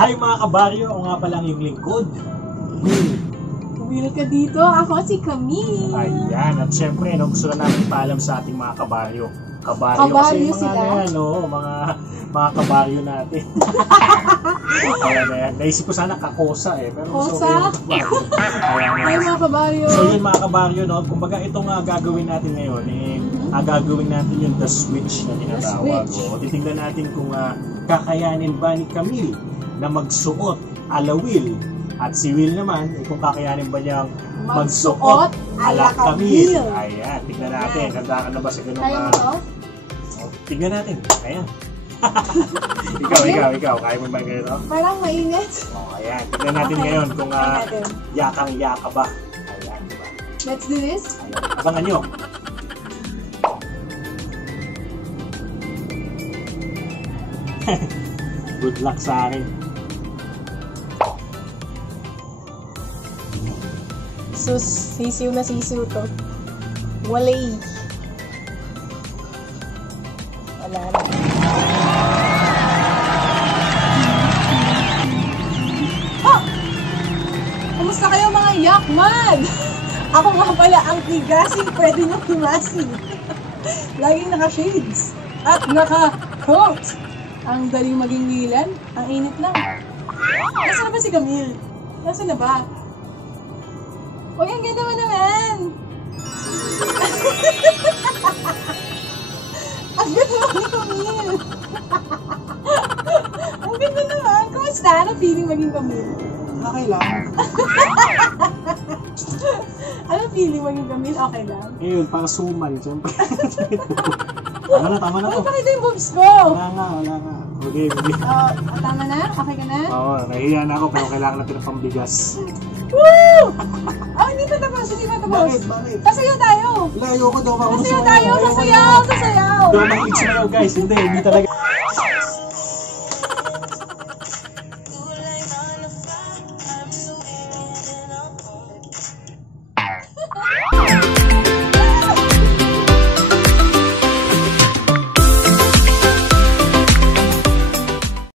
Hi mga kabaryo, ako nga pala ang iyong lingkod. Will ka dito, ako si Camille. Ayan, at syempre, gusto na namin paalam sa ating mga kabaryo. Kabaryo kasi mga sila? Mga kabaryo natin. Ayan, naisip ko sana kakosa pero Kosa? Hi mga kabaryo. So yun mga kabaryo, kumbaga itong gagawin natin ngayon, gagawin natin yung the switch na tinatawag. Titingnan natin kung kakayanin ba ni Camille na magsuot ala Will. At si Will naman, kung kakayanin ba niyang magsuot ala Camille. Ayan, tignan natin. Handa ka na ba sa ganun? Kaya mo? Tignan natin. Ayan. ikaw. Kaya mo ba ganito? Parang mainit. Ayan. Tignan natin ngayon kung yakang-yaka ba. Ayan, diba? Let's do this. Ayan. Abangan nyo. Good luck sa akin. Sus, sisiw na sisiw to. Walay. Wala na. Oh! Kumusta kayo mga yakman? Ako nga pala ang tigasing pwede nyo himasin. Laging naka-shades at naka-coat. Ang daling maging milan, ang init lang. Nasaan na ba si Camille? Nasaan na ba? Uy, ang ganda mo naman! Ang ganda mo ni Camille! Ang ganda naman! Kumusta? Ano feeling maging Camille? Okay lang. Ano feeling maging Camille? Okay lang? Yun, parang suman, siyempre. Tama na to. Uy, pakita yung boobs ko! Wala nga. Okay. Tama na? Okay ka na? Oo, nahihiya na ako pero kailangan natin ng pambigas. Woo! Hindi pa tapos. Bakit? Sasayaw tayo! Layo ko daw. Sasayaw tayo! Sasayaw! Daw makinig sumayaw guys. Hindi talaga.